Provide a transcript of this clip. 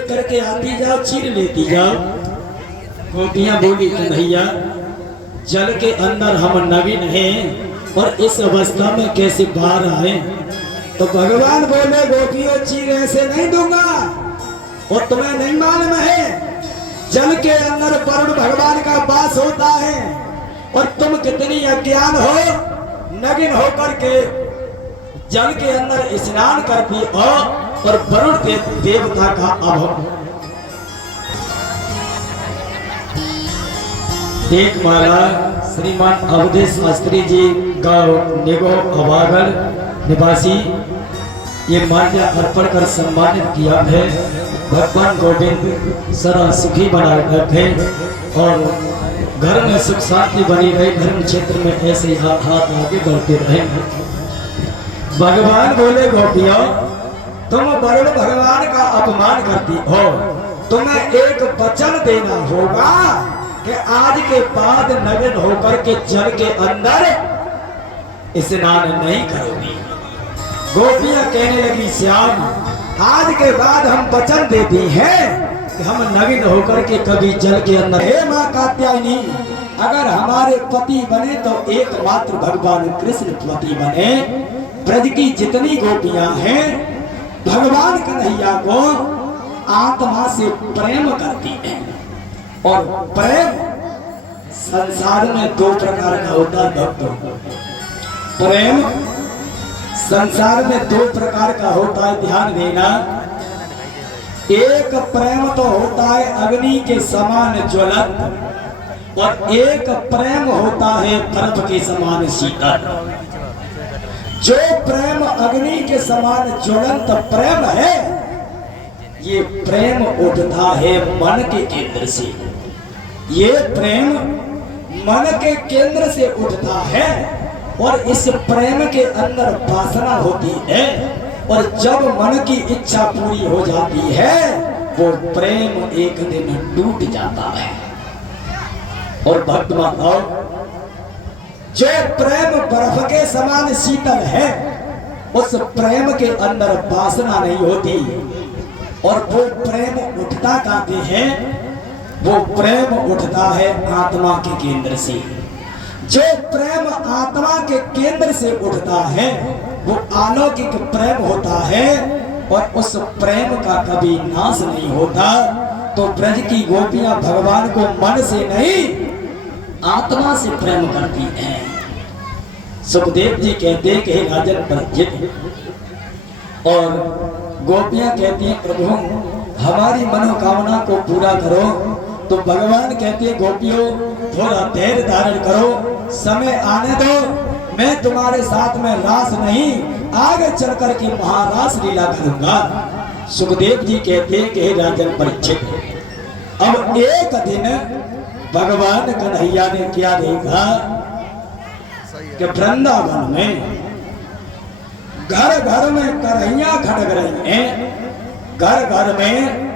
एक करके आती जाओ, चीर लेती जाओ। गोपियां बोली कन्हैया, जल के अंदर हम नवीन हैं और इस अवस्था में कैसे बाहर आए? तो भगवान बोले, गोपियों चीर ऐसे नहीं दूंगा। और तुम्हें नहीं मालूम है, जल के अंदर वरुण भगवान का वास होता है और तुम कितनी अज्ञान हो, नगिन होकर के जल के अंदर स्नान करती हो और वरुण देवता का अभाव। एक माला श्रीमान अवधेश शास्त्री जी गांव निगो अवागढ़ निवासी ये माल्या अर्पण कर सम्मानित किया है। भगवान गोविंद सदा सुखी बना रखे और घर में सुख शांति बनी रहे, धर्म क्षेत्र में ऐसे ही हाथ आगे बढ़ते रहे। भगवान बोले, गोपियों तुम वरुण भगवान का अपमान करती हो, तुम्हें एक वचन देना होगा कि आज के बाद नग्न होकर के जल के अंदर स्नान नहीं करोगी। गोपियां कहने लगी, श्याम आज के बाद हम वचन देती हैं कि हम नग्न होकर के कभी जल के अंदर। हे मां कात्यायनी, अगर हमारे पति बने तो एकमात्र भगवान कृष्ण पति बने। ब्रज की जितनी गोपियां हैं भगवान कन्हैया को आत्मा से प्रेम करती हैं और प्रेम संसार में दो प्रकार का होता है भक्तों। प्रेम संसार में दो प्रकार का होता है, ध्यान देना। एक प्रेम तो होता है अग्नि के समान ज्वलंत और एक प्रेम होता है बर्फ के समान शीतल। जो प्रेम अग्नि के समान ज्वलंत प्रेम है, ये प्रेम उठता है मन के केंद्र से। ये प्रेम मन के केंद्र से उठता है और इस प्रेम के अंदर वासना होती है और जब मन की इच्छा पूरी हो जाती है वो प्रेम एक दिन टूट जाता है। और भक्त माताओं, जो प्रेम बर्फ के समान शीतल है उस प्रेम के अंदर वासना नहीं होती और वो प्रेम उठता कहते हैं, वो प्रेम उठता है आत्मा के केंद्र से। जो प्रेम आत्मा के केंद्र से उठता है वो अलौकिक प्रेम होता है और उस प्रेम का कभी नाश नहीं होता। तो ब्रज की गोपियां भगवान को मन से नहीं आत्मा से प्रेम करती हैं। सुखदेव जी कहते हैं कि हे राजन परीक्षित, और गोपियां कहती हैं प्रभु हमारी मनोकामना को पूरा करो। तो भगवान कहते हैं गोपियों थोड़ा धैर्य धारण करो, समय आने दो, मैं तुम्हारे साथ में रास नहीं आगे चल कर के महारास लीला करूंगा। सुखदेव जी कहते हैं कि हे राजन परीक्षित, अब एक दिन भगवान कन्हैया ने क्या देखा कि वृंदावन में घर घर में कन्हैया खड़क रही हैं, घर घर में